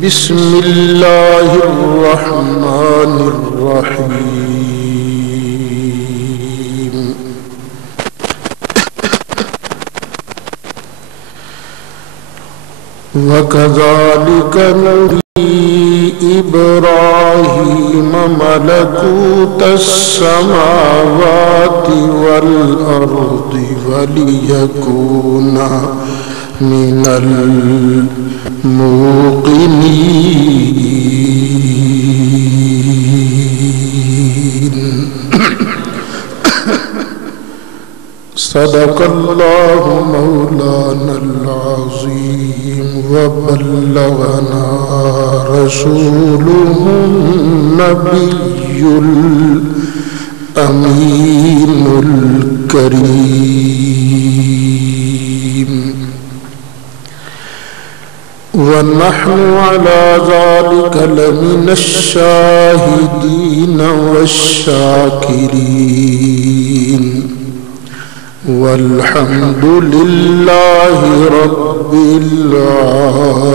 بسم اللہ الرحمن الرحیم وَكَذَلِكَ نُرِي إِبْرَاهِيمَ مَلَكُوتَ السَّمَاوَاتِ وَالْأَرْضِ وَلِيَكُونَ من الموقنين صدق الله مولانا العظيم وبلغنا رسوله النبي الأمين الكريم ونحن على ذلك لمن الشاهدين والشاكرين والحمد لله رب العالمين.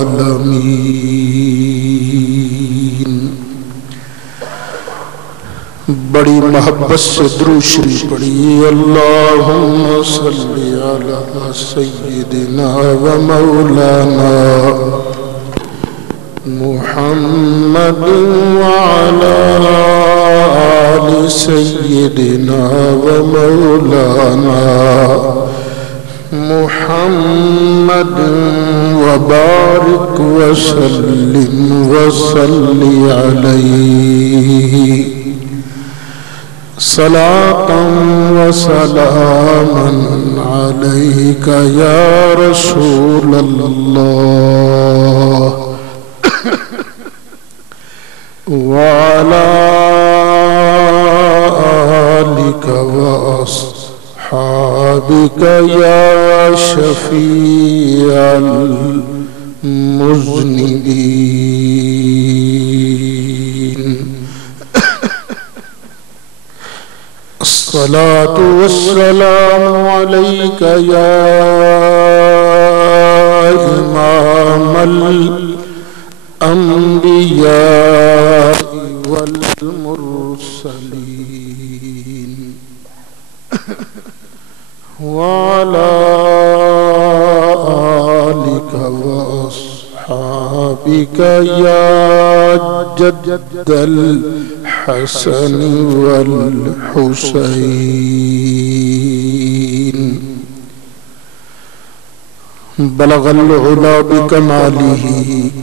بڑی محبت سے درود شریف پڑھیے. اللہم صلی علی سیدنا و مولانا محمد وعلى آل سیدنا و مولانا محمد وبارک وسلم وصلی علیہ صلاة وسلاما عليك يا رسول الله وعلى آلك وأصحابك يا شفيع المذنبين. الصلاة والسلام عليك يا إمام الأنبياء والمرسلين وعلى آلك وأصحابك يا جد الحسن والحسين. بلغ العلا بكماله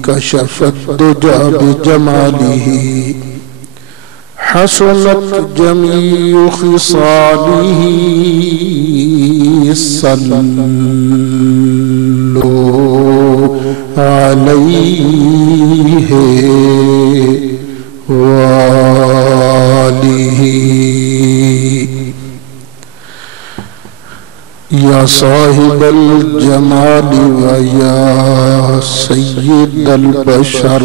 كشف الدجى بجماله حسنت جميع خصاله صلوا عليه وآله. یا صاحب الجمال ویا سید البشر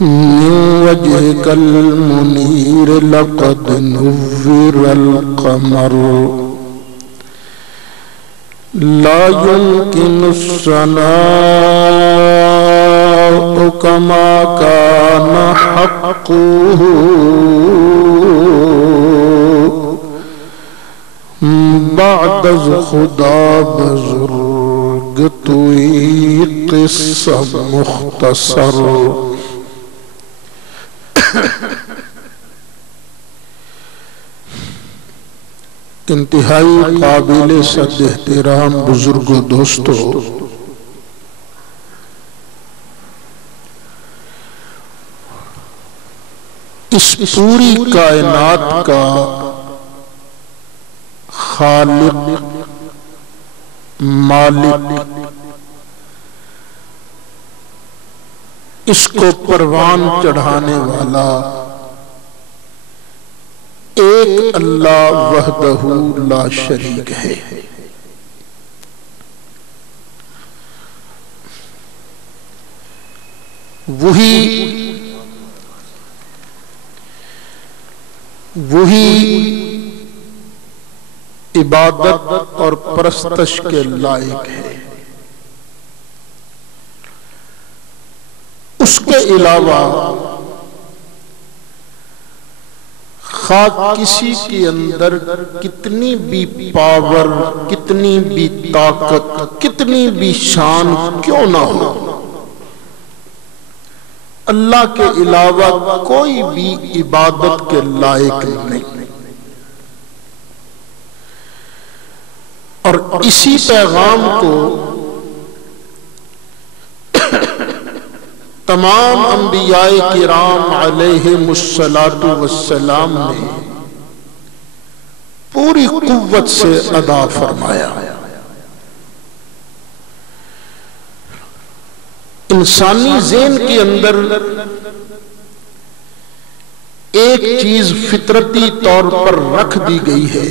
من وجهك المنير لقد نور القمر لا يمكن الثناء كما كان حقه بعد خدا بزرگ توی قصہ مختصر. انتہائی قابل صد احترام بزرگ و دوستو، اس پوری کائنات کا خالق، مالک، اس کو پروان چڑھانے والا ایک اللہ وحدہ لا شریک ہے. وہی عبادت اور پرستش کے لائق ہے. اس کے علاوہ خواہ کسی کے اندر کتنی بھی پاور، کتنی بھی طاقت، کتنی بھی شان کیوں نہ ہو، اللہ کے علاوہ کوئی بھی عبادت کے لائق نہیں۔ اور اسی پیغام کو تمام انبیاء کرام علیہم السلام نے پوری قوت سے ادا فرمایا۔ انسانی ذہن کے اندر ایک چیز فطرتی طور پر رکھ دی گئی ہے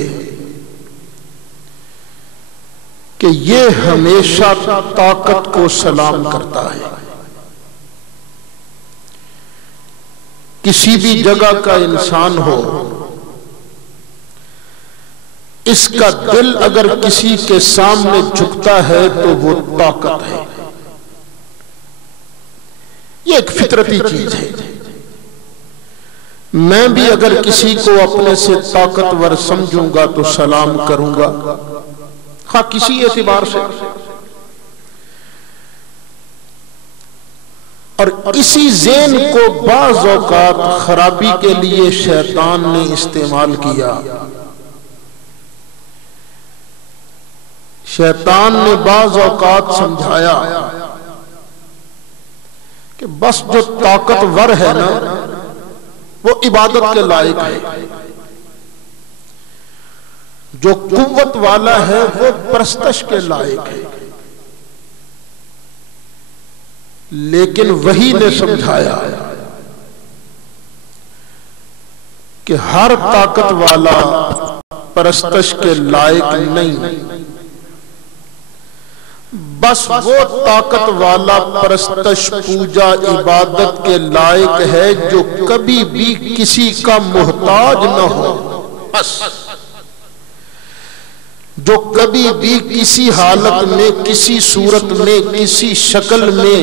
کہ یہ ہمیشہ طاقت کو سلام کرتا ہے۔ کسی بھی جگہ کا انسان ہو، اس کا دل اگر کسی کے سامنے جھکتا ہے تو وہ طاقت ہے۔ یہ ایک فطرتی چیز ہے۔ میں بھی اگر کسی کو اپنے سے طاقتور سمجھوں گا تو سلام کروں گا، خواہ کسی اعتبار سے۔ اور اسی ذہن کو بعض اوقات خرابی کے لیے شیطان نے استعمال کیا۔ شیطان نے بعض اوقات سمجھایا کہ بس جو طاقتور ہے نا وہ عبادت کے لائق ہے، جو قوت والا ہے وہ پرستش کے لائق ہے۔ لیکن وحی نے سمجھایا کہ ہر طاقت والا پرستش کے لائق نہیں، بس وہ طاقت والا پرستش پوجا عبادت کے لائق ہے جو کبھی بھی کسی کا محتاج نہ ہو، بس جو کبھی بھی کسی حالت میں، کسی صورت میں، کسی شکل میں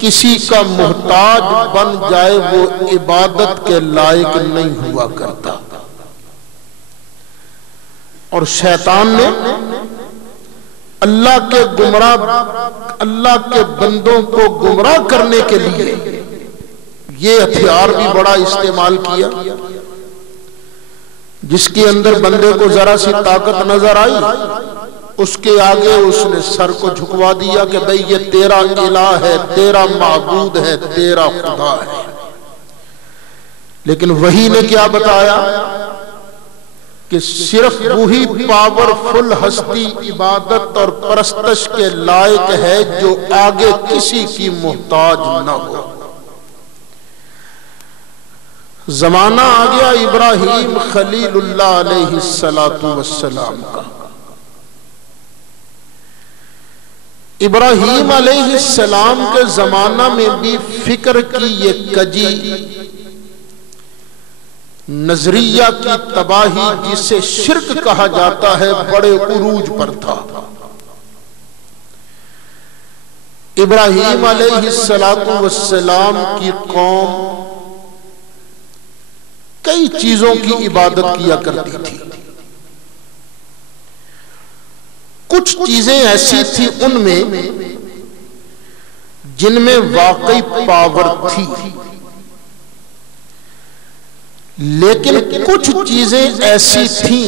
کسی کا محتاج بن جائے وہ عبادت کے لائق نہیں ہوا کرتا۔ اور شیطان نے اللہ کے بندوں کو گمراہ کرنے کے لیے یہ ہتھیار بھی بڑا استعمال کیا۔ جس کے اندر بندے کو ذرا سی طاقت نظر آئی، اس کے آگے اس نے سر کو جھکوا دیا کہ بھئی یہ تیرا الہ ہے، تیرا معبود ہے، تیرا خدا ہے۔ لیکن وحی نے کیا بتایا کہ صرف وہی پاورفل ہستی عبادت اور پرستش کے لائق ہے جو آگے کسی کی محتاج نہ ہو۔ زمانہ آ گیا ابراہیم خلیل اللہ علیہ السلام کا۔ ابراہیم علیہ السلام کے زمانہ میں بھی فکر کی یہ کجی نظریہ کی تباہی جسے شرک کہا جاتا ہے بڑے عروج پر تھا۔ ابراہیم علیہ السلام کی قوم کئی چیزوں کی عبادت کیا کرتی تھی۔ کچھ چیزیں ایسی تھی ان میں جن میں واقعی پاور تھی، لیکن کچھ چیزیں ایسی تھیں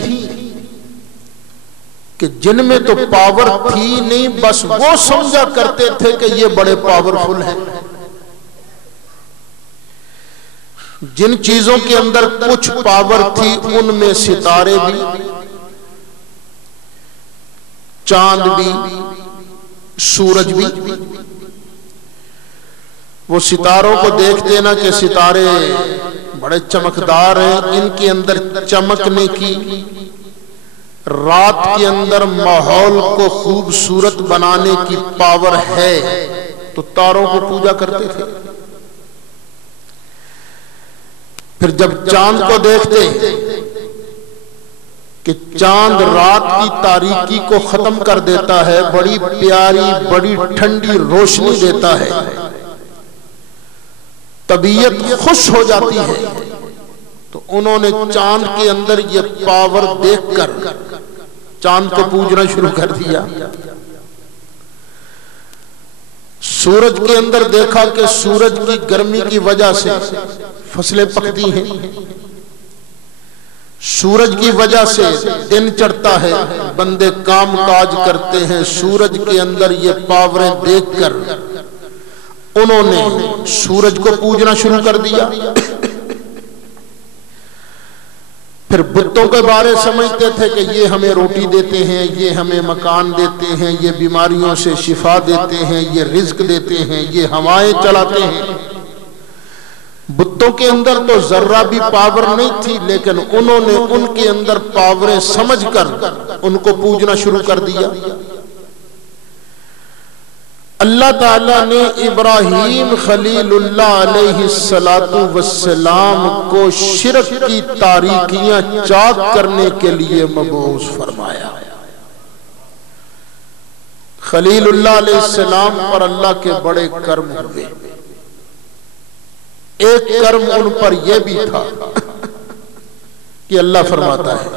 کہ جن میں تو پاور تھی نہیں، بس وہ سمجھا کرتے تھے کہ یہ بڑے پاورفل ہیں۔ جن چیزوں کے اندر کچھ پاور تھی ان میں ستارے بھی، چاند بھی، سورج بھی۔ وہ ستاروں کو دیکھتے نا کہ ستارے بڑے چمکدار ہیں، ان کے اندر چمکنے کی، رات کے اندر ماحول کو خوبصورت بنانے کی پاور ہے، تو تاروں کو پوجا کرتے تھے۔ پھر جب چاند کو دیکھتے کہ چاند رات کی تاریکی کو ختم کر دیتا ہے، بڑی پیاری بڑی ٹھنڈی روشنی دیتا ہے، طبیعت خوش ہو جاتی ہے، تو انہوں نے چاند کے اندر یہ پاور دیکھ کر چاند کو پوجنا شروع کر دیا۔ سورج کے اندر دیکھا کہ سورج کی گرمی کی وجہ سے فصلیں پکتی ہیں، سورج کی وجہ سے دن چڑھتا ہے، بندے کام کاج کرتے ہیں۔ سورج کے اندر یہ پاوریں دیکھ کر انہوں نے سورج کو پوجنا شروع کر دیا۔ پھر بتوں کے بارے سمجھتے تھے کہ یہ ہمیں روٹی دیتے ہیں، یہ ہمیں مکان دیتے ہیں، یہ بیماریوں سے شفا دیتے ہیں، یہ رزق دیتے ہیں، یہ ہوائیں چلاتے ہیں۔ بتوں کے اندر تو ذرہ بھی پاور نہیں تھی، لیکن انہوں نے ان کے اندر پاوریں سمجھ کر ان کو پوجنا شروع کر دیا۔ اللہ تعالیٰ نے ابراہیم خلیل اللہ علیہ السلام کو شرک کی تاریکیاں چاک کرنے کے لیے مبعوث فرمایا۔ خلیل اللہ علیہ السلام پر اللہ کے بڑے کرم ہوئے۔ ایک کرم ان پر یہ بھی تھا کہ اللہ فرماتا ہے،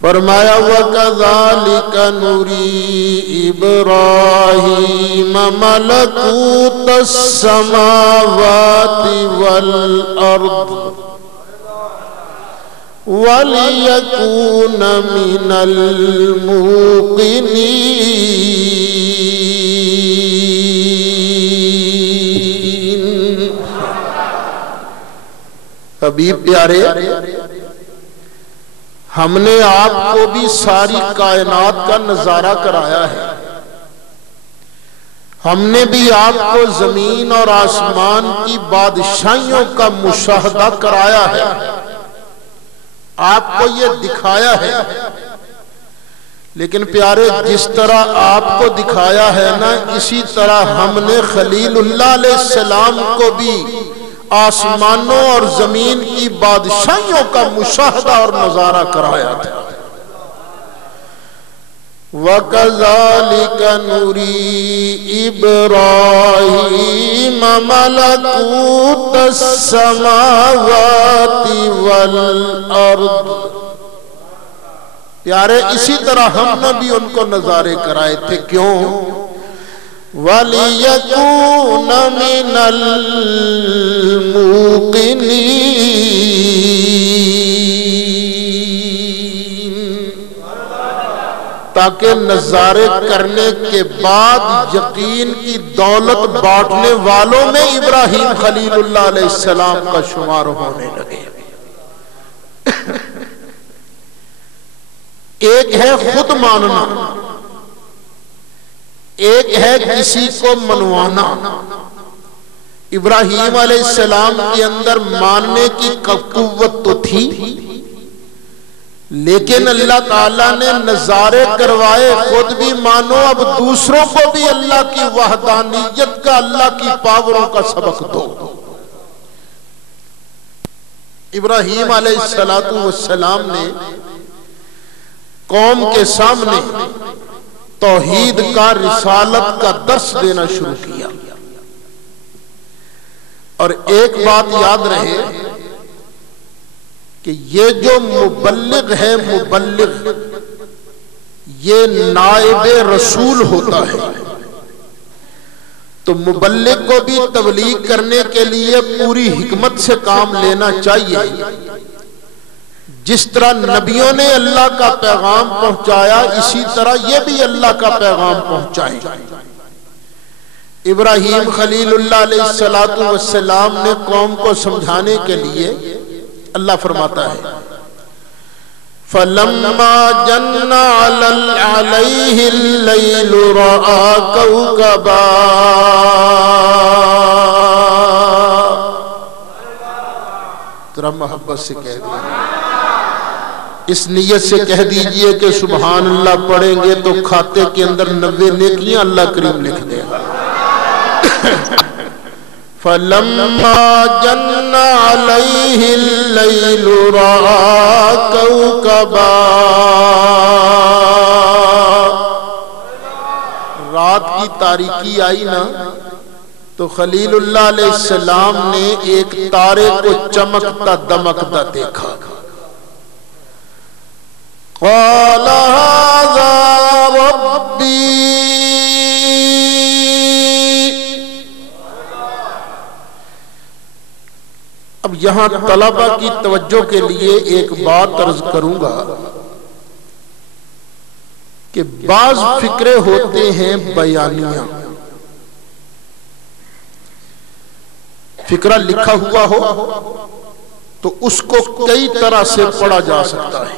فرمایا وَكَذَلِكَ نُرِي إِبْرَاهِيمَ مَلَكُوتَ السَّمَاوَاتِ وَالْأَرْضِ وَلِيَكُونَ مِنَ الْمُوقِنِينَ۔ حبیب پیارے، ہم نے آپ کو بھی ساری کائنات کا نظارہ کرایا ہے، ہم نے بھی آپ کو زمین اور آسمان کی بادشاہیوں کا مشاہدہ کرایا ہے، آپ کو یہ دکھایا ہے۔ لیکن پیارے، جس طرح آپ کو دکھایا ہے نا، اسی طرح ہم نے خلیل اللہ علیہ السلام کو بھی آسمانوں اور زمین کی بادشاہیوں کا مشاہدہ اور نظارہ کرایا تھا۔ وَكَذَلِكَ نُرِي إِبْرَاهِيمَ مَلَكُوتَ السَّمَاوَاتِ وَالْأَرْضِ۔ پیارے، اسی طرح ہم نے بھی ان کو نظارے کرائے تھے۔ کیوں؟ وَلِيَكُونَ مِنَ الْمُوقِنِينَ، تاکہ نظارے کرنے کے بعد یقین کی دولت بانٹنے والوں میں ابراہیم خلیل اللہ علیہ السلام کا شمار ہونے لگے۔ ایک ہے خود ماننا، ایک ہے کسی کو منوانا۔ ابراہیم علیہ السلام کے اندر ماننے کی قوت تو تھی، لیکن اللہ تعالیٰ نے نظارے کروائے، خود بھی مانو، اب دوسروں کو بھی اللہ کی وحدانیت کا، اللہ کی پاوروں کا سبق دو۔ ابراہیم علیہ السلام نے قوم کے سامنے توحید کا، رسالت کا درس دینا شروع کیا۔ اور ایک بات یاد رہے کہ یہ جو مبلغ ہے، مبلغ یہ نائب رسول ہوتا ہے، تو مبلغ کو بھی تبلیغ کرنے کے لیے پوری حکمت سے کام لینا چاہیے۔ جس طرح نبیوں نے اللہ کا پیغام پہنچایا، اسی طرح یہ بھی اللہ کا پیغام پہنچائیں۔ ابراہیم خلیل اللہ علیہ السلام نے قوم کو سمجھانے کے لیے اللہ فرماتا ہے، فَلَمَّا جَنَّ عَلَيْهِ اللَّيْلُ رَأَى كَوْكَبًا۔ ذرا محبت سے کہہ دیں، اس نیت سے کہہ دیجئے کہ سبحان اللہ پڑھیں گے تو کھاتے کے اندر 90 نیکیاں اللہ کریم لکھ دے گا۔ فَلَمَّا جَنَّ عَلَيْهِ اللَّيْلُ رَأَى كَوْكَبًا۔ رات کی تاریکی آئی نا، تو خلیل اللہ علیہ السلام نے ایک تارے کو چمکتا دمکتا دیکھا. قال هذا ربی. اب یہاں طلبہ کی توجہ کے لیے ایک بات عرض کروں گا کہ بعض فکرے ہوتے ہیں بیانیہ. فکرہ لکھا ہوا ہو تو اس کو کئی طرح سے پڑھا جا سکتا ہے.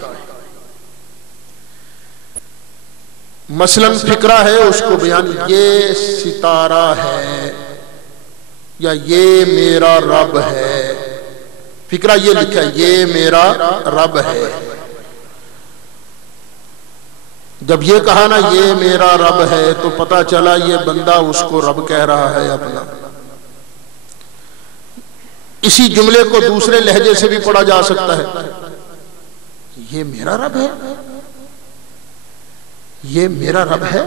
مثلا فکرہ ہے اس کو بیان، یہ ستارہ ہے یا یہ میرا رب ہے. فکرہ یہ لکھا ہے یہ میرا رب ہے. جب یہ کہا نا یہ میرا رب ہے تو پتا چلا یہ بندہ اس کو رب کہہ رہا ہے اپنا. اسی جملے کو دوسرے لہجے سے بھی پڑھا جا سکتا ہے یہ میرا رب ہے، یہ میرا رب ہے.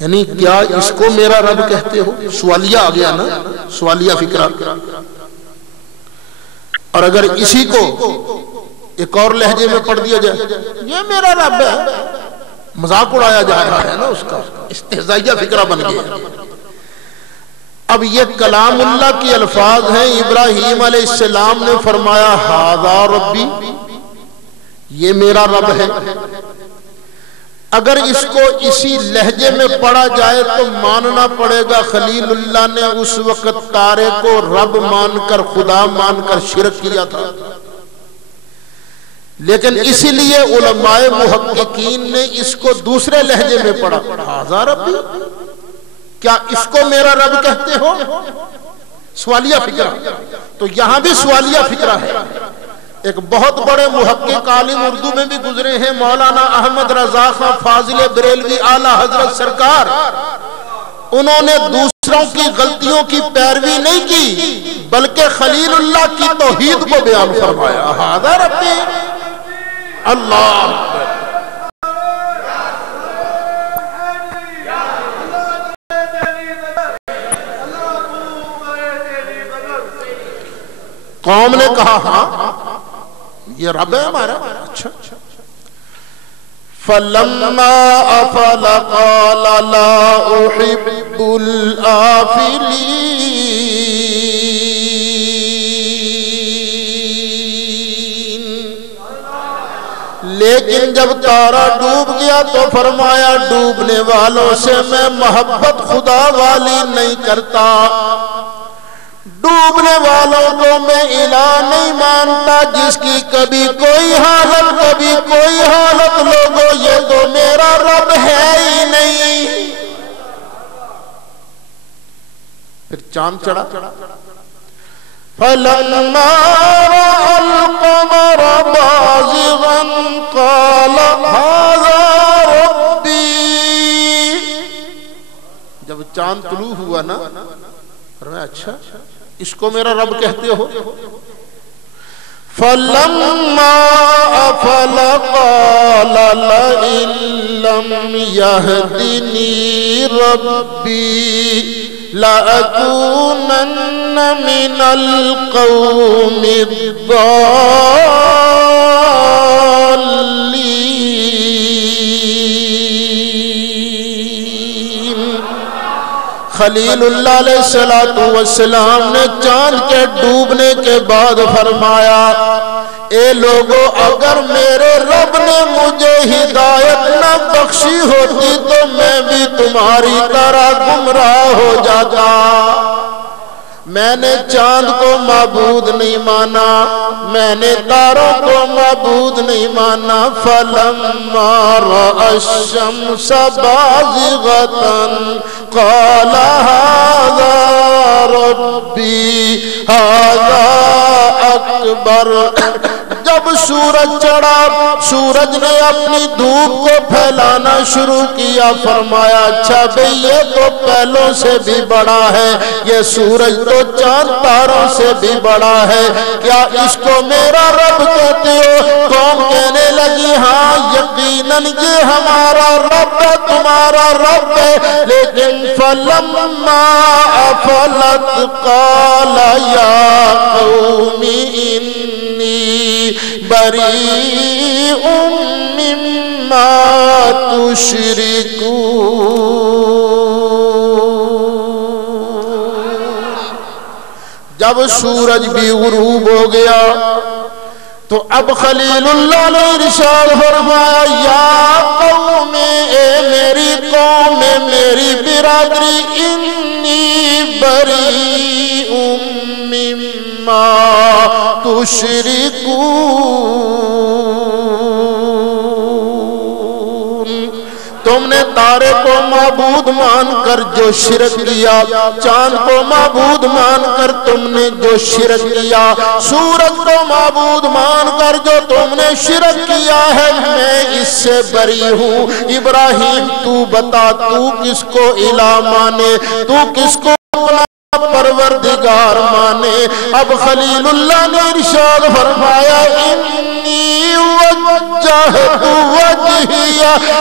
یعنی کیا اس کو میرا رب کہتے ہو؟ سوالیہ آ گیا نا، سوالیہ فکرہ. اور اگر اسی کو ایک اور لہجے میں پڑھ دیا جائے یہ میرا رب ہے، مذاق اڑایا جا رہا ہے نا، اس کا استہزائیہ فکرہ بن گیا. اب یہ کلام اللہ کی الفاظ ہیں. ابراہیم علیہ السلام نے فرمایا ھذا ربی، یہ میرا رب ہے. اگر اس کو اسی لہجے میں پڑھا جائے تو ماننا پڑے گا خلیل اللہ نے اس وقت تارے کو رب مان کر، خدا مان کر شرک کیا تھا. لیکن اسی لیے علماء محققین نے اس کو دوسرے لہجے میں پڑھا ھذا ربی، کیا اس کو میرا رب کہتے ہو؟ سوالیہ فکرہ. تو یہاں بھی سوالیہ فکرہ ہے. ایک بہت بڑے محقق عالم اردو میں بھی گزرے ہیں مولانا احمد رضا خان فاضل بریلوی اعلی حضرت سرکار. انہوں نے دوسروں کی غلطیوں کی پیروی نہیں کی بلکہ خلیل اللہ کی توحید کو بیان فرمایا. ھذا ربی، اللہ قوم نے کہا ہاں یہ رب ہے ہمارا. اچھا فَلَمَّا أَفَلَ قَالَ لَا أُحِبُّ الْآفِلِينَ. لیکن جب تارا ڈوب گیا تو فرمایا ڈوبنے والوں سے میں محبت خدا والی نہیں کرتا، ڈوبنے والوں کو میں الہ نہیں مانتا جس کی کبھی کوئی حالت کبھی کوئی حالت. لوگوں یہ تو میرا رب ہے ہی نہیں. پھر چاند چڑھا. فَلَمَّا رَأَى الْقَمَرَ بَازِغًا قَالَ هَذَا رَبِّي. جب چاند طلوع ہوا نا فرمایا اچھا اس کو میرا رب کہتے ہو. فَلَمَّا أَفَلَ قَالَ لَئِن لَّمْ يَهْدِنِي رَبِّي لَأَكُونَنَّ مِنَ الْقَوْمِ الضَّالِّينَ. خلیل اللہ علیہ السلام نے چاند کے ڈوبنے کے بعد فرمایا اے لوگو اگر میرے رب نے مجھے ہدایت نہ بخشی ہوتی تو میں بھی تمہاری طرح گمراہ ہو جاتا. میں نے چاند کو معبود نہیں مانا، میں نے تاروں کو معبود نہیں مانا. فَلَمَّا رَأَى الشَّمْسَ بَازِغَةً قَالَ هَذَا رَبِّي هَذَا أَكْبَرُ. جب سورج چڑھا، سورج نے اپنی دھوپ کو پھیلانا شروع کیا، فرمایا اچھا بھئی یہ تو پہلوں سے بھی بڑا ہے، یہ سورج تو چاند تاروں سے بھی بڑا ہے، کیا اس کو میرا رب کہتے ہو؟ قوم کہنے لگی ہاں یقیناً یہ ہمارا رب ہے، تمہارا رب ہے، لیکن فلما افلت قال یا قوم انی بریء مما تشرکون۔ جب سورج بھی غروب ہو گیا تو اب خلیل اللہ نے ارشاد فرمایا یا قوم، اے میری قوم، میری برادری، انی بریء مما تشرکون۔ تم نے تارے کو معبود مان کر جو شرک کیا، چاند کو معبود مان کر تم نے جو شرک کیا، سورج کو معبود مان کر جو تم نے شرک کیا ہے، میں اس سے بری ہوں۔ ابراہیم تو بتا تو کس کو الہ مانے، تو کس کو اپنا پروردگار مانے؟ اب خلیل اللہ نے ارشاد فرمایا انی وجہت وجہی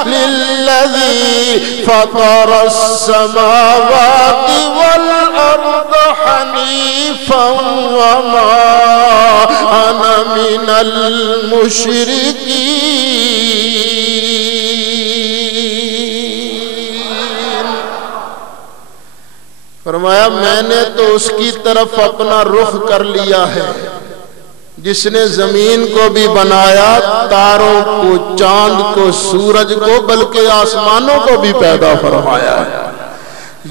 للذی فطر السماوات والارض حنیفا وما انا من المشرکین۔ فرمایا میں نے تو اس کی طرف اپنا رخ کر لیا ہے جس نے زمین کو بھی بنایا، تاروں کو، چاند کو، سورج کو، بلکہ آسمانوں کو بھی پیدا فرمایا ہے۔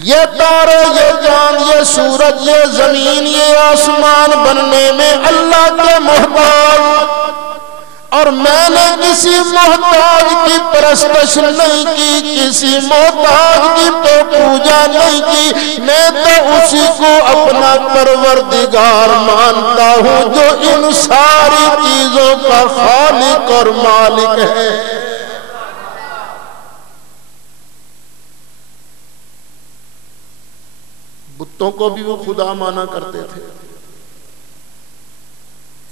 یہ تارے، یہ چاند، یہ سورج، یہ زمین، یہ آسمان بننے میں اللہ کے محتاج، اور میں نے کسی محتاج کی پرستش نہیں کی، کسی محتاج کی تو پوجا نہیں کی، میں تو اسی کو اپنا پروردگار مانتا ہوں جو ان ساری چیزوں کا خالق اور مالک ہے۔ بتوں کو بھی وہ خدا مانا کرتے تھے۔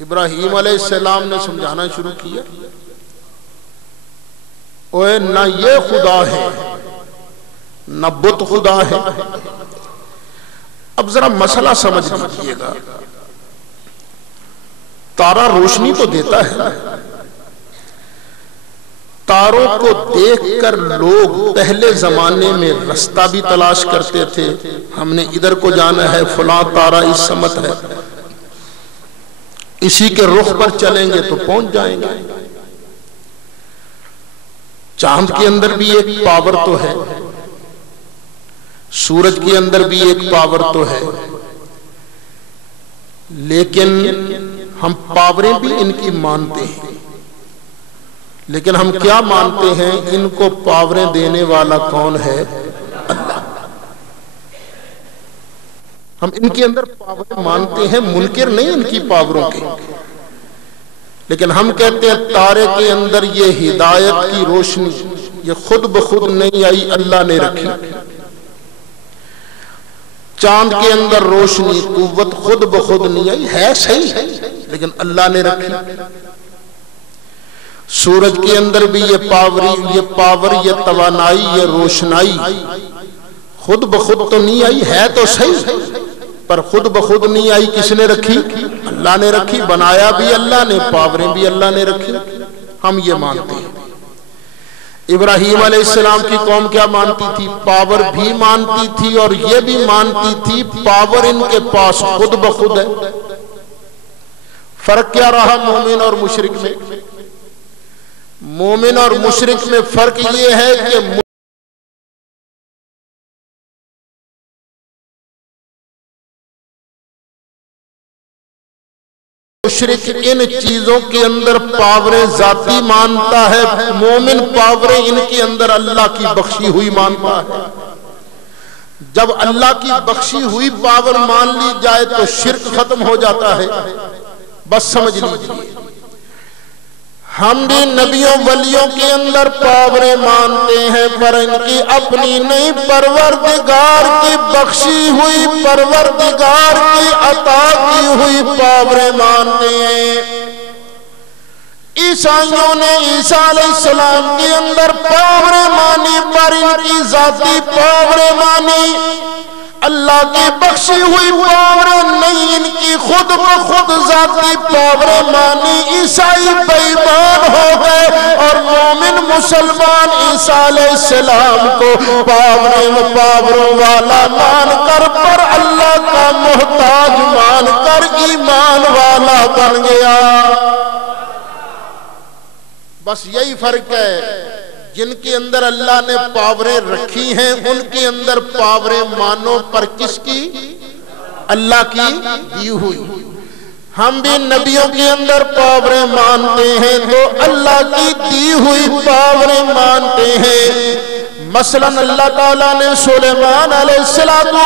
ابراہیم علیہ السلام نے سمجھانا شروع کیا، اوے نہ یہ خدا ہے نہ بت خدا ہے۔ اب ذرا مسئلہ سمجھ لیجئے گا، تارا روشنی تو دیتا ہے، تاروں کو دیکھ کر لوگ پہلے زمانے میں رستہ بھی تلاش کرتے تھے، ہم نے ادھر کو جانا ہے، فلاں تارا اس سمت ہے، اسی کے رخ پر چلیں گے تو پہنچ جائیں گے۔ چاند کے اندر بھی ایک پاور تو ہے، سورج کے اندر بھی ایک پاور تو ہے، لیکن ہم پاوریں بھی ان کی مانتے ہیں، لیکن ہم کیا مانتے ہیں؟ ان کو پاوریں دینے والا کون ہے؟ اللہ۔ ہم ان کے اندر پاوریں مانتے ہیں، منکر نہیں ان کی پاوروں کے، لیکن ہم کہتے ہیں تارے کے اندر یہ ہدایت کی روشنی یہ خود بخود نہیں آئی، اللہ نے رکھی۔ چاند کے اندر روشنی، قوت خود بخود نہیں آئی، ہے صحیح لیکن اللہ نے رکھی۔ سورج کے اندر بھی یہ پاور، یہ توانائی، یہ روشنائی خود بخود تو نہیں آئی، ہے تو صحیح پر خود بخود نہیں آئی، کس نے رکھی؟ اللہ نے رکھی۔ بنایا بھی اللہ نے، پاوریں بھی اللہ نے رکھی، ہم یہ مانتے ہیں۔ ابراہیم علیہ السلام کی قوم کیا مانتی تھی؟ پاور بھی مانتی تھی اور یہ بھی مانتی تھی پاور ان کے پاس خود بخود ہے۔ فرق کیا رہا مومن اور مشرک میں؟ مومن اور مشرک میں فرق یہ ہے کہ مشرک ان چیزوں کے اندر پاوریں ذاتی مانتا ہے، مومن پاوریں ان کے اندر اللہ کی بخشی ہوئی مانتا ہے۔ جب اللہ کی بخشی ہوئی پاور مان لی جائے تو شرک ختم ہو جاتا ہے۔ بس سمجھ لیجیے، ہم بھی نبیوں ولیوں کے اندر پاوریں مانتے ہیں، پر ان کی اپنی نہیں، پروردگار کی بخشی ہوئی، پروردگار کی عطا کی ہوئی پاوریں مانتے ہیں۔ عیسائیوں نے عیسیٰ علیہ السلام کے اندر پاوریں مانی، پر ان کی ذاتی پاوریں مانی، اللہ کی بخشی ہوئی پاوریں نہیں، ان کی خود بخود ذاتی پاوریں مانی۔ عیسائی بے ایمان ہو گئے اور مومن مسلمان عیسیٰ علیہ السلام کو پاوروں والا مان کر، پر اللہ کا محتاج مان کر ایمان والا بن گیا۔ بس یہی فرق ہے، جن کے اندر اللہ نے پاوریں رکھی ہیں ان کے اندر پاوریں مانو، پر کس کی؟ اللہ کی دی ہوئی۔ ہم بھی نبیوں کے اندر پاوریں مانتے ہیں تو اللہ کی دی ہوئی پاوریں مانتے ہیں۔ مثلا اللہ تعالیٰ نے سلیمان علیہ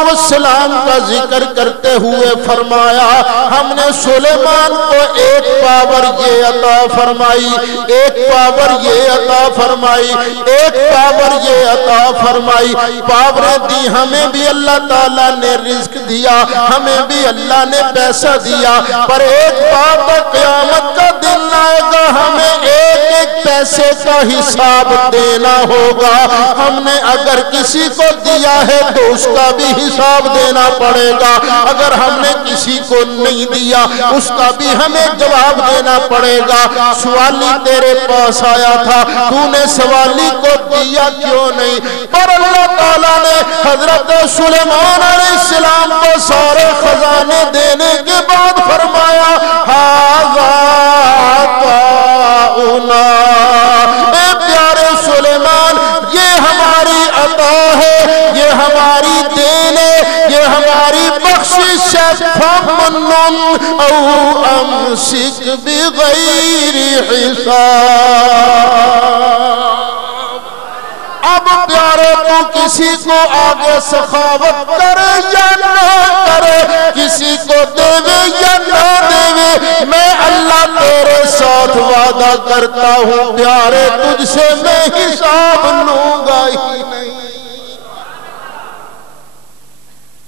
السلام کا ذکر کرتے ہوئے فرمایا، ہم نے سلیمان کو ایک پاور یہ عطا فرمائی، ایک پاور یہ عطا فرمائی، ایک پاور یہ عطا فرمائی۔ پاوریں دی ہمیں بھی اللہ تعالیٰ نے رزق دیا، ہمیں بھی اللہ نے پیسہ دیا، پر ایک بات قیامت کا دن آئے گا، ہمیں ایک ایک پیسے کا حساب دینا ہوگا۔ ہم نے اگر کسی کو دیا ہے تو اس کا بھی حساب دینا پڑے گا، اگر ہم نے کسی کو نہیں دیا اس کا بھی ہمیں جواب دینا پڑے گا۔ سوالی تیرے پاس آیا تھا، تو نے سوالی کو دیا کیوں نہیں؟ پر اللہ تعالیٰ نے حضرت سلیمان علیہ السلام کو سارے خزانے دینے کے بعد فرمایا، ہذا عطاؤنا، اے پیارے سلیمان یہ ہماری عطا ہے، یہ ہماری دین ہے، یہ ہماری بخشش ہے، فمنن او امسک بغیر حساب۔ اب پیارے تو کسی کو آگے سخاوت کرے یا نہ کرے، کسی کو دے یا نہ دے، میں اللہ تیرے ساتھ وعدہ کرتا ہوں پیارے تجھ سے میں حساب لوں گا ہی نہیں۔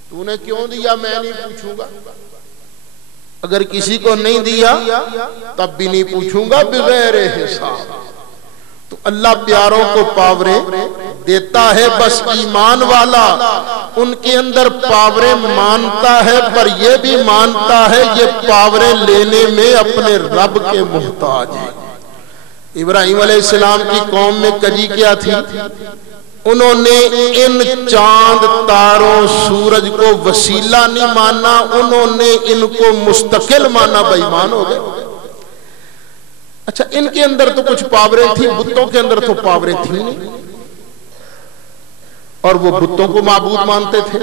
تو نے کیوں دیا میں نہیں پوچھوں گا، اگر کسی کو نہیں دیا تب بھی نہیں پوچھوں گا بغیر حساب۔ تو اللہ پیاروں کو پاوریں دیتا ہے، بس ایمان والا ان کے اندر پاوریں مانتا ہے، پر یہ بھی مانتا ہے یہ پاوریں لینے میں اپنے رب کے محتاج ہے۔ ابراہیم علیہ السلام کی قوم میں کجی کیا تھی؟ انہوں نے ان چاند تاروں سورج کو وسیلہ نہیں مانا، انہوں نے ان کو مستقل مانا، بے ایمان ہو گئے۔ اچھا ان کے اندر تو کچھ پاوریں تھی، بتوں کے اندر تو پاوریں تھی نہیں، اور وہ بتوں کو معبود مانتے تھے۔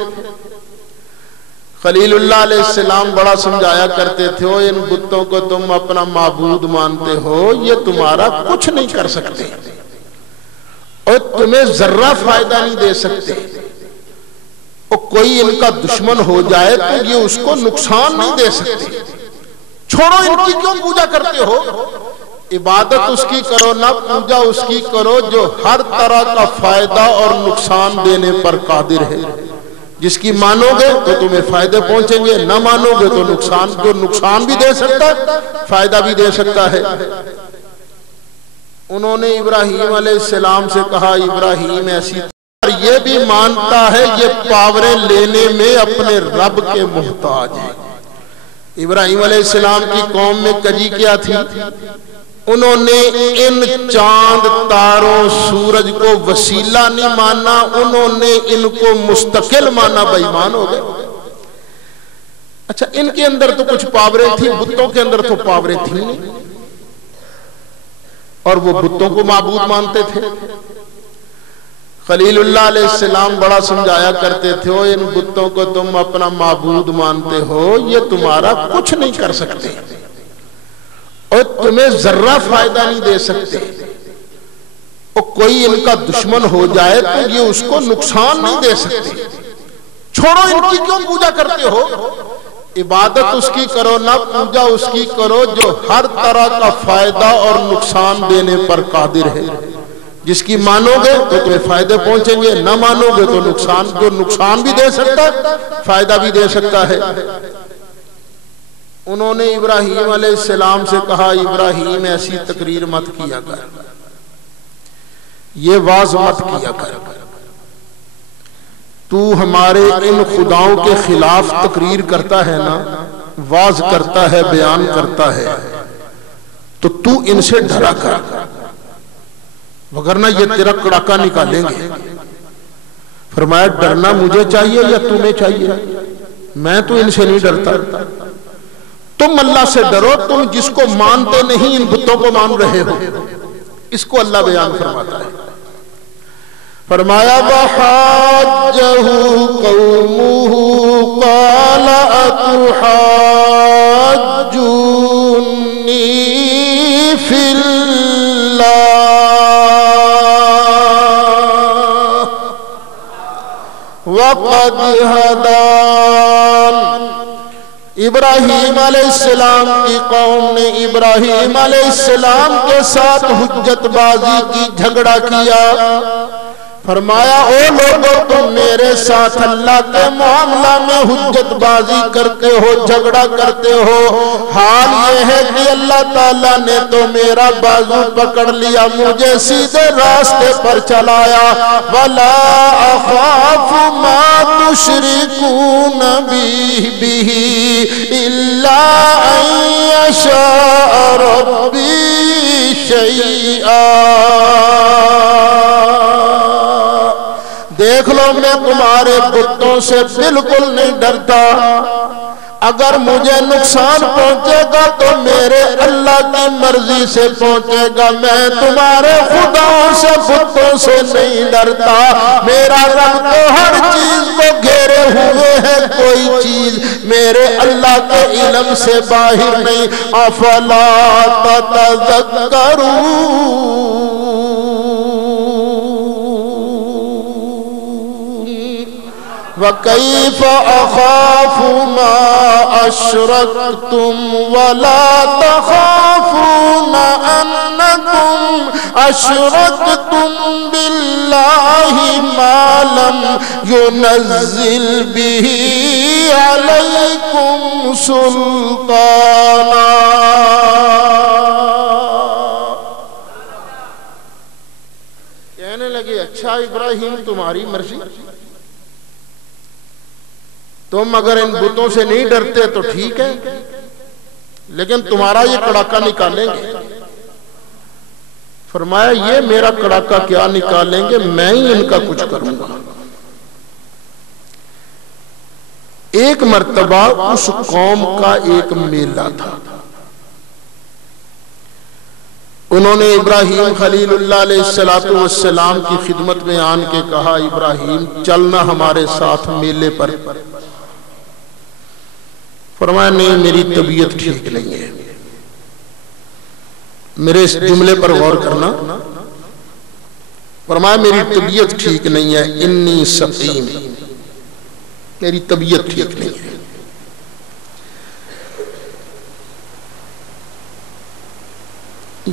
خلیل اللہ علیہ السلام بڑا سمجھایا کرتے تھے، ان بتوں کو تم اپنا معبود مانتے ہو، یہ تمہارا کچھ نہیں کر سکتے اور تمہیں ذرہ فائدہ نہیں دے سکتے، اور کوئی ان کا دشمن ہو جائے تو یہ اس کو نقصان نہیں دے سکتے۔ چھوڑو ان کی کیوں پوجا کرتے ہو، عبادت اس کی کرو نہ پوجا اس کی کرو جو ہر طرح کا فائدہ اور نقصان دینے پر قادر ہے۔ جس کی مانو گے تو تمہیں فائدے پہنچیں گے، نہ مانو گے تو نقصان، جو نقصان بھی دے سکتا ہے فائدہ بھی دے سکتا ہے۔ انہوں نے ابراہیم علیہ السلام سے کہا، ابراہیم ایسی یہ بھی مانتا ہے یہ پاوریں لینے میں اپنے رب کے محتاج ہے۔ ابراہیم علیہ السلام کی قوم میں کجی کیا تھی؟ انہوں نے ان چاند تاروں سورج کو وسیلہ نہیں مانا، انہوں نے ان کو مستقل مانا، بے ایمان ہو گئے۔ اچھا ان کے اندر تو کچھ پاوریں تھی، بتوں کے اندر تو پاوریں تھی نہیں، اور وہ بتوں کو معبود مانتے تھے۔ خلیل اللہ علیہ السلام بڑا سمجھایا کرتے تھے، ان بتوں کو تم اپنا معبود مانتے ہو، یہ تمہارا کچھ نہیں کر سکتے اور تمہیں ذرہ فائدہ نہیں دے سکتے، اور کوئی ان کا دشمن ہو جائے تو یہ اس کو نقصان نہیں دے سکتے۔ چھوڑو ان کی کیوں پوجا کرتے ہو، عبادت اس کی کرو نہ پوجا اس کی کرو جو ہر طرح کا فائدہ اور نقصان دینے پر قادر ہے. جس کی مانو گے تو تمہیں فائدے پہنچیں گے، نہ مانو گے تو نقصان، جو نقصان بھی دے سکتا ہے فائدہ بھی دے سکتا ہے. انہوں نے ابراہیم علیہ السلام سے کہا ابراہیم ایسی تقریر مت کیا کر، یہ واز مت کیا کر، تو ہمارے ان خداؤں کے خلاف تقریر کرتا ہے نا، واز کرتا ہے، بیان کرتا ہے، تو ان سے ڈرا کر، وگرنہ یہ تیرا کڑاکا نکالیں گے. فرمایا ڈرنا مجھے چاہیے یا تمہیں چاہیے؟ میں تو ان سے نہیں ڈرتا. تم اللہ سے ڈرو، تم جس کو مانتے نہیں ان بتوں کو مان رہے ہو. اس کو اللہ بیان فرماتا ہے. فرمایا وَحَاجَّهُ قَوْمُهُ قَالَ أَتُحَاجُّونِّي فِي اللَّهِ وَقَدْ هَدَانِ. ابراہیم علیہ السلام کی قوم نے ابراہیم علیہ السلام کے ساتھ حجت بازی کی، جھگڑا کیا. فرمایا او لوگو تم میرے ساتھ اللہ کے معاملہ میں حجت بازی کرتے ہو، جھگڑا کرتے ہو. حال یہ ہے کہ اللہ تعالیٰ نے تو میرا بازو پکڑ لیا، مجھے سیدھے راستے پر چلایا. وَلَا أَخَافُ مَا تُشْرِكُونَ بِهِ إِلَّا أَن يَشَاءَ رَبِّي شَيْئًا. دیکھ لو میں تمہارے بتوں سے بالکل نہیں ڈرتا. اگر مجھے نقصان پہنچے گا تو میرے اللہ کی مرضی سے پہنچے گا. میں تمہارے خداؤں سے، بتوں سے نہیں ڈرتا. میرا رب تو ہر چیز کو گھیرے ہوئے ہے، کوئی چیز میرے اللہ کے علم سے باہر نہیں. افلا تتذکرون. وَكَيْفَ أَخَافُ مَا أَشْرَكْتُمْ وَلَا تَخَافُونَ أَنَّكُمْ أَشْرَكْتُمْ بِاللَّهِ مَا لَمْ يُنَزِّلْ بِهِ عَلَيْكُمْ سُلْطَانًا. کہنے لگے اچھا ابراہیم تمہاری مرضی، تم اگر ان بتوں سے نہیں ڈرتے تو ٹھیک ہے، لیکن تمہارا یہ کڑاکا نکالیں گے. فرمایا یہ میرا کڑاکا کیا نکالیں گے، میں ہی ان کا کچھ کروں گا. ایک مرتبہ اس قوم کا ایک میلہ تھا. انہوں نے ابراہیم خلیل اللہ علیہ السلام کی خدمت میں آن کے کہا ابراہیم چلنا ہمارے ساتھ میلے پر. فرمایا نہیں میری طبیعت ٹھیک نہیں ہے. میرے اس جملے پر غور کرنا. فرمایا میری طبیعت ٹھیک نہیں ہے، انی سقیم، میری طبیعت ٹھیک نہیں ہے.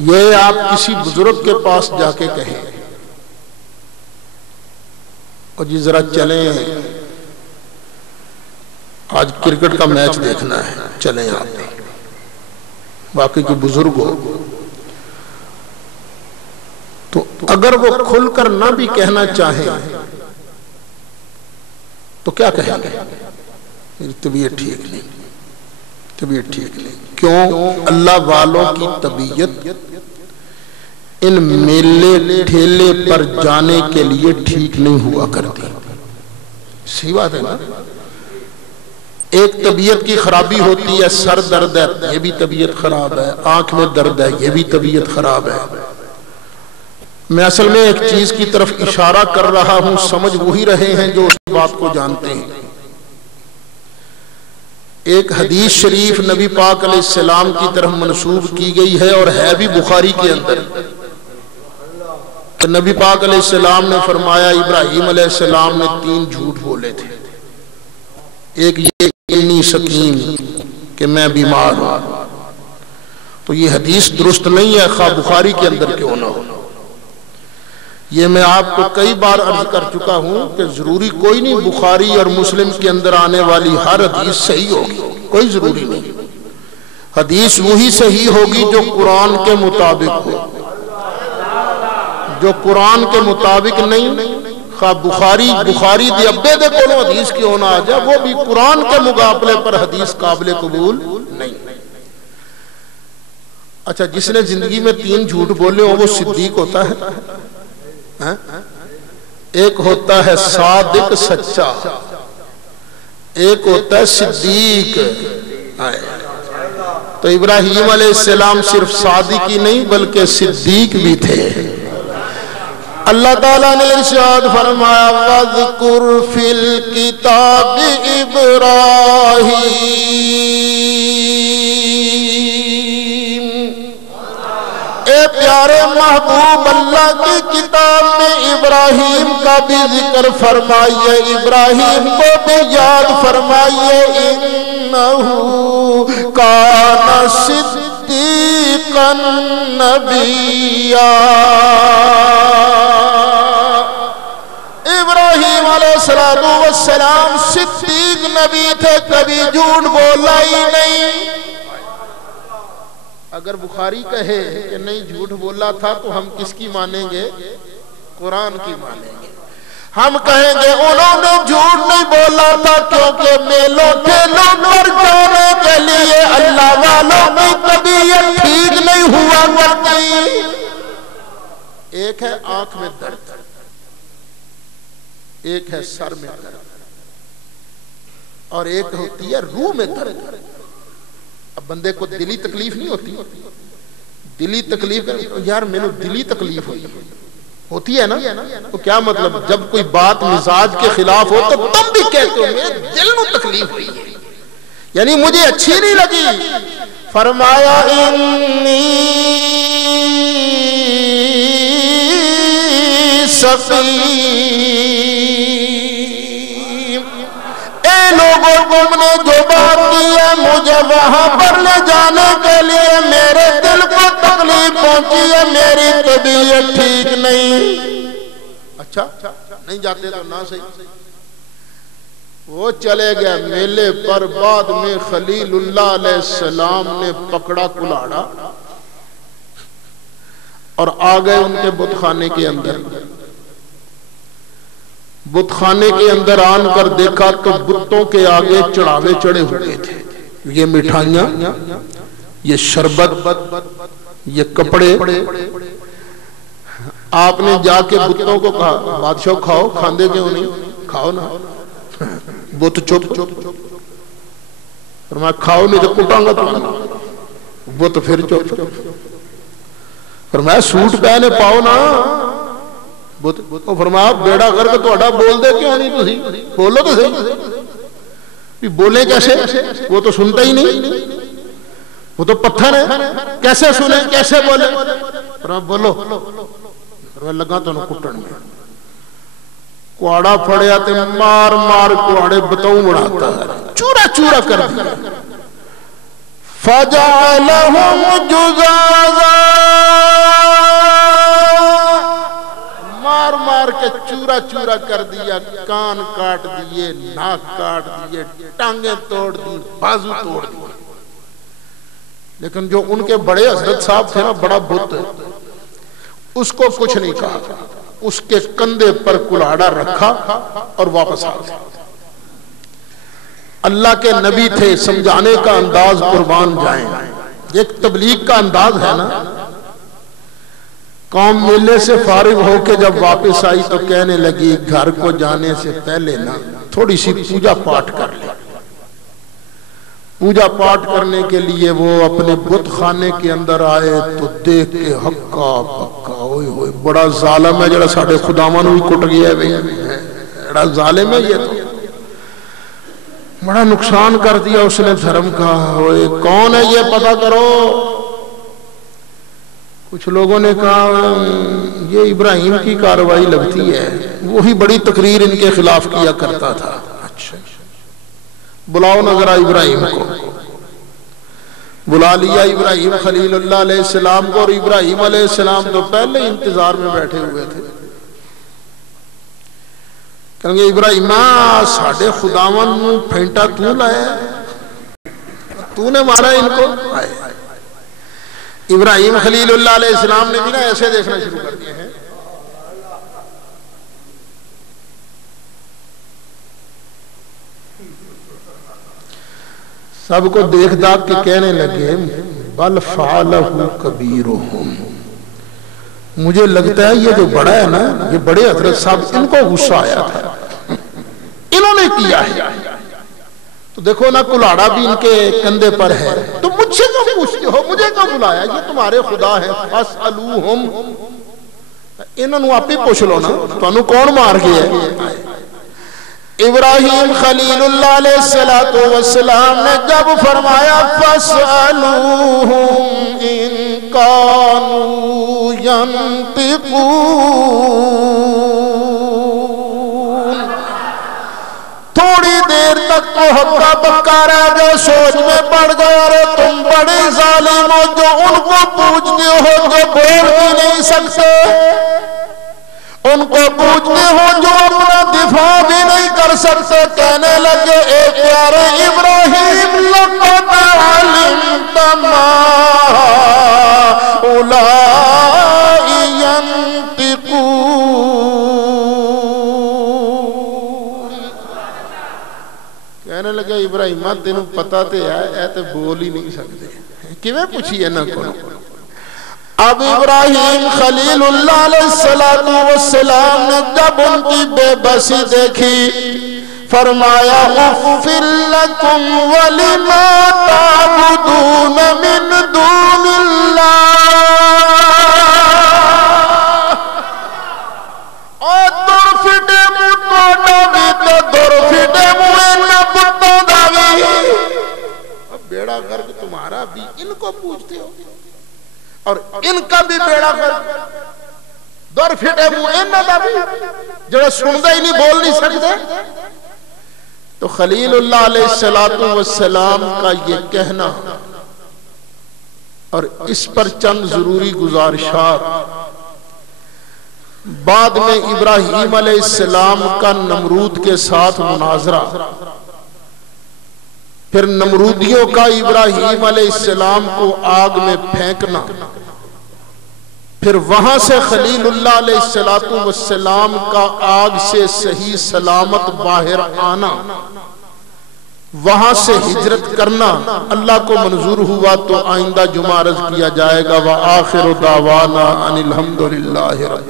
یہ آپ کسی بزرگ کے پاس جا کے کہیں اور جی ذرا چلیں آج کرکٹ کا میچ دیکھنا ہے، چلیں آپ. باقی کوئی بزرگ ہو تو اگر وہ کھل کر نہ بھی کہنا چاہیں تو کیا کہیں گے؟ میری طبیعت ٹھیک نہیں، طبیعت ٹھیک نہیں. کیوں؟ اللہ والوں کی طبیعت ان میلے ٹھیلے پر جانے کے لیے ٹھیک نہیں ہوا کرتی. صحیح بات ہے نا. ایک طبیعت کی خرابی ہوتی ہے، سر درد ہے یہ بھی طبیعت خراب ہے، آنکھ میں درد ہے یہ بھی طبیعت خراب ہے. میں اصل میں ایک چیز کی طرف اشارہ کر رہا ہوں، سمجھ وہی رہے ہیں جو اس بات کو جانتے ہیں. ایک حدیث شریف نبی پاک علیہ السلام کی طرف منسوب کی گئی ہے اور ہے بھی بخاری کے اندر. نبی پاک علیہ السلام نے فرمایا ابراہیم علیہ السلام نے 3 جھوٹ بولے تھے. ایک یہ انی سقیم کہ میں بیمار ہوں، تو یہ حدیث درست نہیں ہے، خواہ بخاری کے اندر کیوں نہ ہو۔ یہ میں آپ کو کئی بار عرض کر چکا ہوں کہ ضروری کوئی نہیں بخاری اور مسلم کے اندر آنے والی ہر حدیث صحیح ہوگی، کوئی ضروری نہیں۔ حدیث وہی صحیح ہوگی جو قرآن کے مطابق ہو، جو قرآن کے مطابق نہیں، خواہ بخاری دے ابے دے کولوں حدیث کیوں نہ آ جائے، وہ بھی قرآن کے مقابلے پر حدیث قابل قبول نہیں۔ اچھا، جس نے زندگی میں 3 جھوٹ بولے ہو وہ صدیق ہوتا ہے؟ ایک ہوتا ہے صادق سچا، ایک ہوتا ہے صدیق۔ تو ابراہیم علیہ السلام صرف صادق ہی نہیں بلکہ صدیق بھی تھے۔ اللہ تعالیٰ نے ارشاد فرمایا وَاذْكُرْ فِي الْكِتَابِ إِبْرَاهِيمَ، اے پیارے محبوب اللہ کی کتاب میں ابراہیم کا بھی ذکر فرمائیے، ابراہیم کو بھی یاد فرمائیے، اِنَّهُ كَانَ صِدِّيقًا نَبِيًّا۔ ابراہیم علیہ السلام صدیق نبی تھے، کبھی جھوٹ بولا ہی نہیں۔ اگر بخاری کہے کہ نہیں جھوٹ بولا تھا تو ہم کس کی مانیں گے؟ قرآن کی مانیں گے۔ ہم کہیں گے انہوں نے جھوٹ نہیں بولا تھا کیونکہ میلوں ٹھیلوں پر جانے کے لیے اللہ والوں کی طبیعت ٹھیک نہیں ہوا کرتی۔ ایک ہے آنکھ میں درد، ایک ہے سر میں درد، اور ایک ہوتی ہے روح میں درد۔ اب بندے کو دلی تکلیف نہیں ہوتی، دلی تکلیف یار میں نے دلی تکلیف ہوتی ہے نا، تو کیا مطلب جب کوئی بات مزاج کے خلاف ہو تو تم بھی کہتے ہو میرے دل میں تکلیف ہوئی ہے، یعنی مجھے اچھی نہیں لگی۔ فرمایا انی سقیم، اے لوگوں تم نے جو بات کی ہے مجھے وہاں پر لے جانے کے لیے میرے دل کو تکلیف پہنچی ہے، میری طبیعت ٹھیک نہیں۔ اچھا نہیں جاتے تو نہ صحیح۔ وہ چلے گئے میلے پر، بعد میں خلیل اللہ علیہ السلام نے پکڑا کلاڑا اور آ گئے ان کے بت خانے کے اندر۔ بت خانے کے اندر آن کر دیکھا تو بتوں کے آگے چڑھاوے چڑھے ہوئے تھے، یہ مٹھائیاں، یہ شربت، یہ کپڑے۔ آپ نے جا کے بتوں کو کہا بادشاہ کھاؤ، کھاندے کیوں نہیں؟ کھاؤ نا۔ بت چپ، فرمایا کھاؤ نہیں تو کٹاں گا تمہیں۔ بت پھر چپ، فرمایا سوٹ پہنے پاؤ نا۔ فرمایا بیڑا غرق تہاڈا بول دے کیوں نہیں تسی؟ بولو تو صحیح۔ بولے کیسے؟ وہ تو سنتا ہی نہیں، وہ تو پتھر ہے، کیسے سنے کیسے بولے؟ فرمایا بولو۔ فرمایا لگا تو کٹن میں، کوڑا پھڑیا تے مار مار کوڑے بتاؤں بڑھاتا ہے، چورا چورا کر دیا۔ فَجَعَلَهُمْ جُزَازًا، مار مار کے چورا چورا کر دیا، کان کاٹ دیے، ناک کاٹ دیے، ٹانگیں توڑ دی، بازو توڑ دی۔ لیکن جو ان کے بڑے حضرت صاحب تھے نا، بڑا بت، اس کو کچھ نہیں کہا، اس کے کندھے پر کلاڑا رکھا اور واپس آ گیا۔ اللہ کے نبی تھے، سمجھانے کا انداز قربان جائیں، ایک تبلیغ کا انداز ہے نا۔ قوم میلے سے فارغ ہو کے جب واپس آئی تو کہنے لگی گھر کو جانے سے پہلے نا تھوڑی سی پوجا پاٹ کر لے۔ پوجا پاٹ کرنے کے لیے وہ اپنے بت خانے کے اندر آئے تو دیکھ کے ہکا پکا، اوئے ہوئے بڑا ظالم ہے جڑا ساڑھے خداواں نوں کٹ گیا ہے، بڑا ظالم ہے یہ تو، بڑا نقصان کر دیا اس نے دھرم کا، اوئے کون ہے یہ پتہ کرو۔ کچھ لوگوں نے کہا یہ ابراہیم کی کاروائی لگتی ہے، وہی بڑی تقریر ان کے خلاف کیا کرتا تھا۔ اچھا بلاؤ نظر ابراہیم کو. بلا لیا ابراہیم خلیل اللہ علیہ السلام کو، اور ابراہیم علیہ السلام تو پہلے ہی انتظار میں بیٹھے ہوئے تھے. کہیں گے ابراہیم ساڑھے خداون پھینٹا تو لایا، تو نے مارا ان کو. ابراہیم خلیل اللہ علیہ السلام نے بھی نا ایسے دیکھنا شروع کر دیے ہیں. سب کو دیکھ داکھ کے کہنے لگے بل فعلہ کبیرہم، مجھے لگتا ہے یہ جو بڑا ہے نا، یہ بڑے حضرت صاحب ان کو غصہ آیا تھا، انہوں نے کیا ہے. تو دیکھو نا کلاڑا بھی ان کے کندھے پر ہے، تو مجھ سے کیوں پوچھتے ہو، مجھے کیوں بلایا، یہ تمہارے خدا ہے. فاسألوہم، انہوں نے آپ ہی پوچھ لو نا تو انہوں کون مار گیا ہے. ابراہیم خلیل اللہ علیہ السلام نے جب فرمایا فاسألوہم ان کانوا ینطقون، تھوڑی دیر تک تو ہکا بکا رہ گئے، سوچ میں پڑ گئے ارے تم بڑے ظالم ہو جو ان کو پوچھتے ہو جو بول بھی نہیں سکتے، ان کو پوچھتے ہو جو اپنا دفاع بھی نہیں کر سکتے. کہنے لگے اے پیارے ابراہیم لقد علمت ما اولائی ینطقون، کہنے لگے ابراہیم تینوں پتا تے ہے اے تے بول ہی نہیں سکتے، کیویں پوچھی ہے نا کو. اب ابراہیم خلیل اللہ علیہ السلام نے جب ان کی بے بسی دیکھی فرمایا اغفر لکم ولما تعبدون من دون اللہ، اور دور فٹے مطوڑا بھی تو دور فٹے موین پتہ داوی. اب بیڑا گرد تمہارا بھی ان کو پوچھتے ہو اور ان کا بھی بیڑا کر دور پھٹے موین دا بھی جڑا سندہ ہی نہیں بول نہیں سکتے. تو خلیل اللہ علیہ السلام کا یہ کہنا اور اس پر چند ضروری گزارشات. بعد میں ابراہیم علیہ السلام کا نمرود کے ساتھ مناظرہ، پھر نمرودیوں کا ابراہیم علیہ السلام کو آگ میں پھینکنا، پھر وہاں سے خلیل اللہ علیہ السلام کا آگ سے صحیح سلامت باہر آنا، وہاں سے ہجرت کرنا اللہ کو منظور ہوا تو آئندہ جمعہ عرض کیا جائے گا. وآخر دعوانا ان الحمدللہ رب